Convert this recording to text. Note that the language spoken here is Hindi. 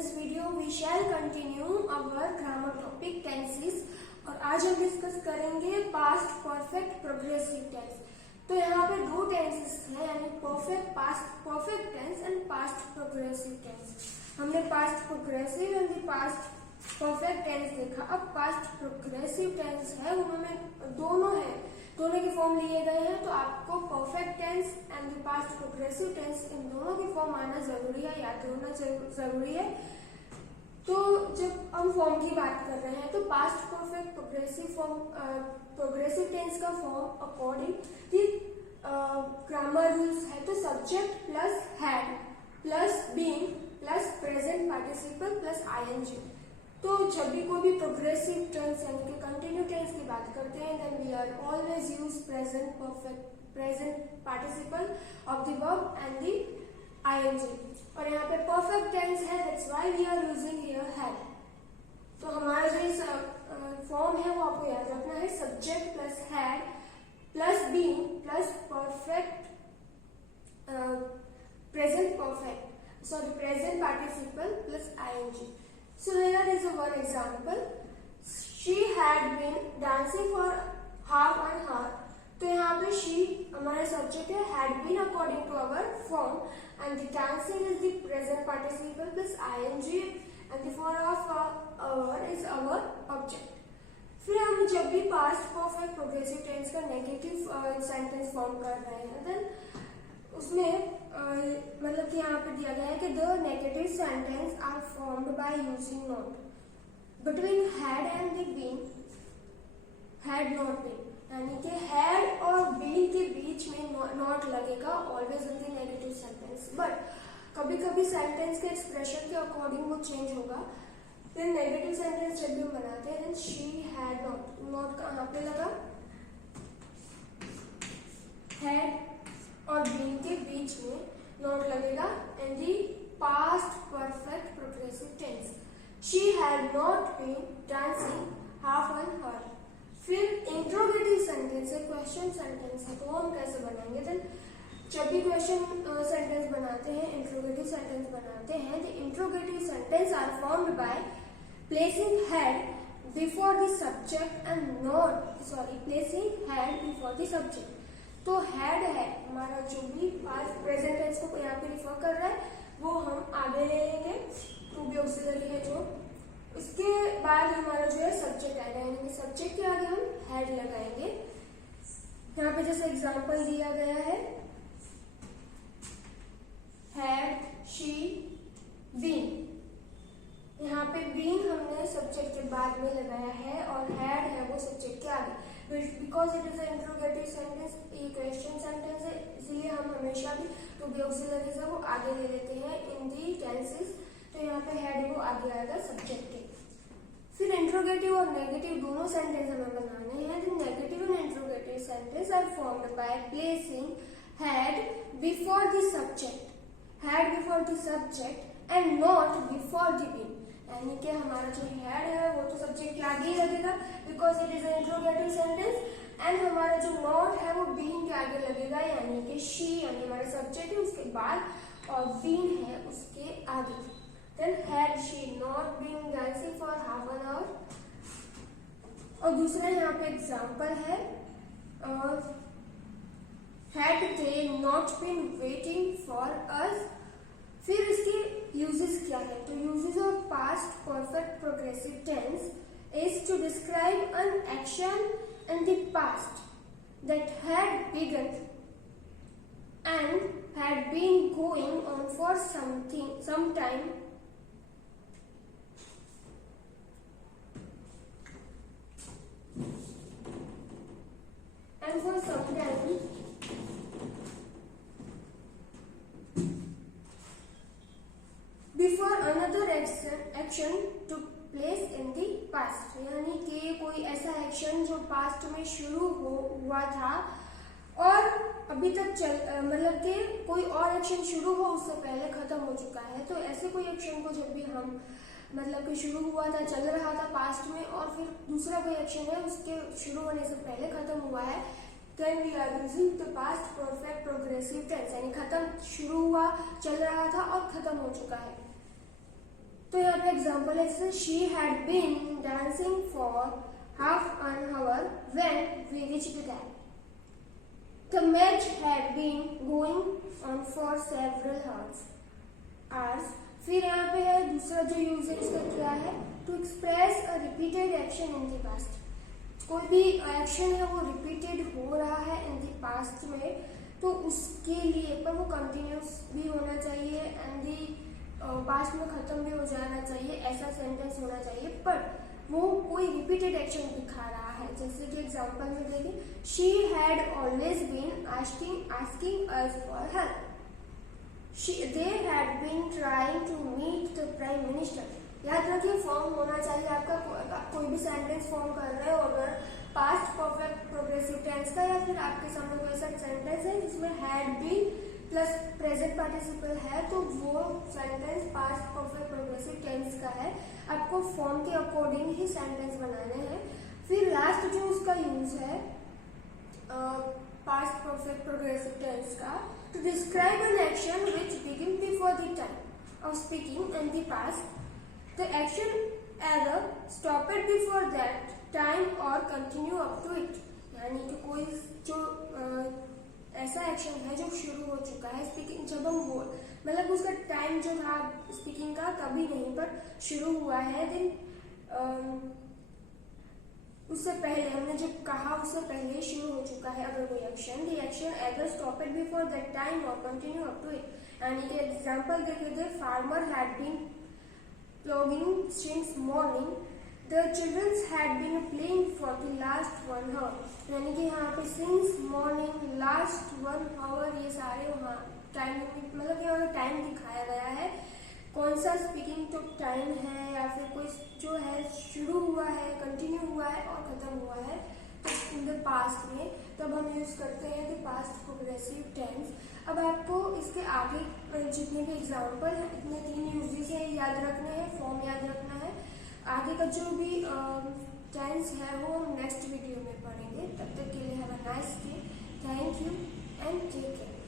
this video we shall continue our grammar topic tenses और आज हम डिस्कस करेंगे पास्ट परफेक्ट प्रोग्रेसिव टेंस। तो यहाँ पे दो टेंसेस हैं, यानी perfect tense and past progressive tense. हमने past progressive and past perfect tense देखा। अब पास्ट प्रोग्रेसिव टेंस है, उनमें दोनों है, दोनों के फॉर्म लिए गए हैं। तो आपको perfect tense and past progressive tense इन दोनों के फॉर्म आना जरूरी है, याद होना जरूरी है। तो जब हम फॉर्म की बात कर रहे हैं तो पास्ट परफेक्ट प्रोग्रेसिव टेंस का form according the grammar rules है। तो subject plus had plus being plus present participle plus ING. तो जब भी कोई भी प्रोग्रेसिव टेंस यानी कि कंटिन्यू टेंस की बात करते हैं, then we are always use present participle of the verb and the ING. और यहाँ पे परफेक्ट टेंस है, that's why we are using here had. तो हमारा जो फॉर्म है वो आपको याद रखना है, subject plus had plus being plus present participle plus ING. So here is one example. She had been dancing for half an hour. तो यहाँ पे she हमारा सब्जेक्ट है, had been according to our form, and the dancing is the present participle plus ing, and the form of our is our object. फिर हम जब भी पास्ट परफेक्ट प्रोग्रेसिव टेंस का नेगेटिव सेंटेंस फॉर्म कर रहे हैं, देन उसमें मतलब कि यहाँ पे दिया गया है कि the negative sentence are formed by using not between had and the been, had not been, यानी कि हैड और बीन के बीच में नॉट लगेगा always in the negative sentence. But कभी कभी सेंटेंस के एक्सप्रेशन के अकॉर्डिंग वो चेंज होगा। देन नेगेटिव सेंटेंस जब भी हम बनाते हैं, देन शी हैड नॉट कहाँ पे लगा, हैड और बीन के बीच में नॉट लगेगा in the past perfect progressive tense. She had not been dancing half an hour. फिर इंट्रोगेटिव सेंटेंस है, क्वेश्चन सेंटेंस है, तो हम कैसे बनाएंगे? देन जब भी क्वेश्चन सेंटेंस बनाते हैं, इंट्रोगेटिव सेंटेंस बनाते हैं, the interrogative sentence are formed by placing had before the subject and placing had before the subject. तो हैड है हमारा जो भी पास्ट प्रेजेंट टेंस को यहाँ पे रिफर कर रहा है, वो हम आगे ले लेंगे, टू बी ऑक्सिलरी है जो। उसके बाद हमारा जो है सब्जेक्ट आएगा, यानी कि सब्जेक्ट के आगे हम हैड लगाएंगे। यहाँ पे जैसे एग्जांपल दिया गया है, हैड शी बीन। यहाँ पे बीन हमने सब्जेक्ट के बाद में लगाया है और हैड है वो सब्जेक्ट के आगे। Because it is interrogative sentence, ये क्वेश्चन सेंटेंस है, इसलिए हम हमेशा भी टू बी ऑक्सिलरीज है वो आगे ले लेते हैं इन दी टेंसेस। तो यहाँ पे हैड वो आगे आएगा सब्जेक्ट के। फिर इंट्रोगेटिव और नेगेटिव दोनों सेंटेंस हमें बनाने हैं। The negative and interrogative sentence are formed by placing had before the subject and not before the been. यानी कि हमारा जो हैड है वो तो सब्जेक्ट के आगे ही लगेगा because it is an interrogative sentence, and हमारा जो नॉट है वो बीन के आगे लगेगा, यानी कि शी यानी हमारा सब्जेक्ट है उसके बाद, और बीन है उसके आगे। Then had she not been dancing for half an hour. और दूसरा यहाँ पे एग्जाम्पल है, had they not been waiting for us. फिर इसकी यूजेस क्या है? तो uses of past perfect progressive tense is to describe an action in the past that had begun and had been going on for some time, before another action took place in the past. यानी कि कोई ऐसा एक्शन जो पास्ट में शुरू हुआ था और अभी तक मतलब कि कोई और एक्शन शुरू हो उससे पहले खत्म हो चुका है। तो ऐसे कोई एक्शन को जब भी हम मतलब कि शुरू हुआ था, चल रहा था पास्ट में, और फिर दूसरा कोई एक्शन है उसके शुरू होने से पहले खत्म हुआ है, then we are using the past perfect progressive tense, यानी खत्म, शुरू हुआ, चल रहा था और खत्म हो चुका है। तो यहाँ पे एग्जाम्पल है जैसे she had been dancing for half an hour when we reached there. The match had been going on for several hours. फिर यहाँ पे है दूसरा जो यूज है इसका क्या है, to express a repeated action in the past. कोई भी एक्शन है वो रिपीटेड हो रहा है इन द पास्ट में, तो उसके लिए पर वो कंटिन्यूस भी होना चाहिए एंड दी पास्ट में खत्म भी हो जाना चाहिए, ऐसा सेंटेंस होना चाहिए, पर वो कोई रिपीटेड एक्शन दिखा रहा है। जैसे कि एग्जांपल में देखिए, she had always been asking us for help, they had been trying to meet the prime minister. याद रखिए फॉर्म होना चाहिए आपका, आप कोई भी सेंटेंस फॉर्म कर रहे हो अगर पास्ट परफेक्ट प्रोग्रेसिव टेंस का, या फिर आपके सामने कोई ऐसा सेंटेंस है जिसमें had been plus present participle है, तो वो sentence past perfect progressive tense का है। आपको फॉर्म के अकॉर्डिंग ही सेंटेंस बनाने हैं। फिर लास्ट जो उसका यूज है पास्ट परफेक्ट प्रोग्रेसिव टेंस का, to describe an action which begin before the time of speaking in the past, the action either stopped before that time और कंटिन्यू अप टू इट। यानी कि कोई जो ऐसा एक्शन है जो शुरू हो चुका है स्पीकिंग, जब हम बोल मतलब उसका टाइम जो था स्पीकिंग का कभी नहीं पर शुरू हुआ है, देन उससे पहले हमने जो कहा उससे पहले शुरू हो चुका है अगर कोई action, the action either stopped before that time और कंटिन्यू अप टू इट। यानी कि एग्जांपल देखे थे, farmer had been ploughing since morning, the childrens had been playing for the last 1 hour. यानी कि यहाँ पे सिंस मॉर्निंग, लास्ट 1 आवर, ये सारे वहाँ टाइम मतलब यहाँ टाइम दिखाया गया है, कौन सा स्पीकिंग तो टाइम है या फिर कोई जो है शुरू हुआ है, कंटिन्यू हुआ है और खत्म हुआ है इन द पास्ट में, तब हम यूज करते हैं द पास्ट प्रोग्रेसिव टेंस। अब आपको इसके आगे जितने भी एग्जाम्पल हैं, इतने 3 यूजेस हैं याद रखने हैं, फॉर्म याद रखना है। आगे का जो भी टेंस है वो हम नेक्स्ट वीडियो में पढ़ेंगे। तब तक के लिए have a nice day, thank you and take care.